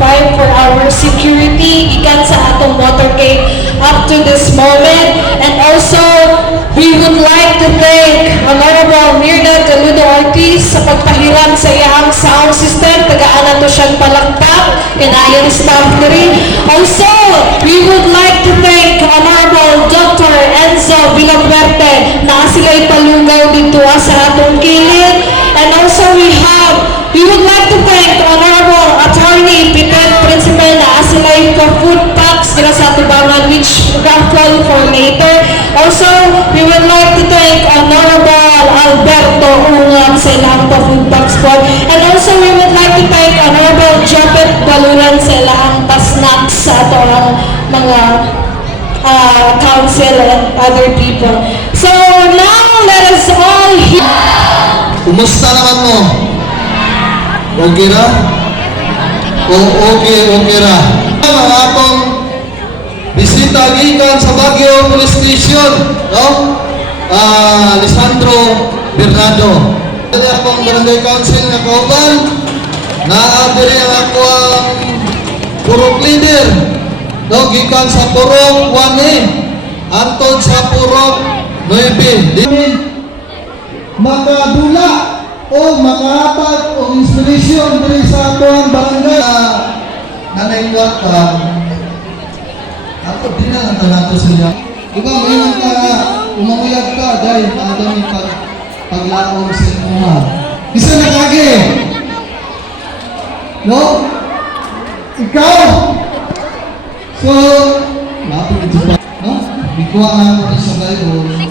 fight for our security ikan sa atong motorcade up to this moment. And also, we would like to thank Honorable Mirna Galudo Ortiz sa pagpahiram sa iyang sound system. Tagaan na to siyang palakpak, kinayan staff na rin. Also, we would like to thank Honorable Dr. Enzo Villapuerte na sila'y palungaw dito sa atong kilid. And also, we would like to thank Honorable Attorney Pitet Principal na sila'y food packs nila sa tubangan which raffle for later. Also, we would like to thank Honorable Alberto Ungam sa ilang food packs po. And also, we would like to thank Honorable Jopet Baluran sa ilang snacks sa atong mga council and other people. So, now, let us all hear. Kumusta naman mo? Okay ra? Okay ra. Ang atong bisita gikan sa Baguio Police Station, no? Lisandro Bernardo. Dili akong barangay council na kauban. Naabiri ang ako ang purok leader. No, gikan sa purok 1A. Antod sa purok 9. Makadula o makahatag o inspiration diri sa atong barangay nanayuat ka ako din na lang nato siya ikaw mayroon ka umamuyag ka dahil paano yung paglaom sa mga isa na kage no ikaw so napag ito pa no bikuha nga ako sa Bible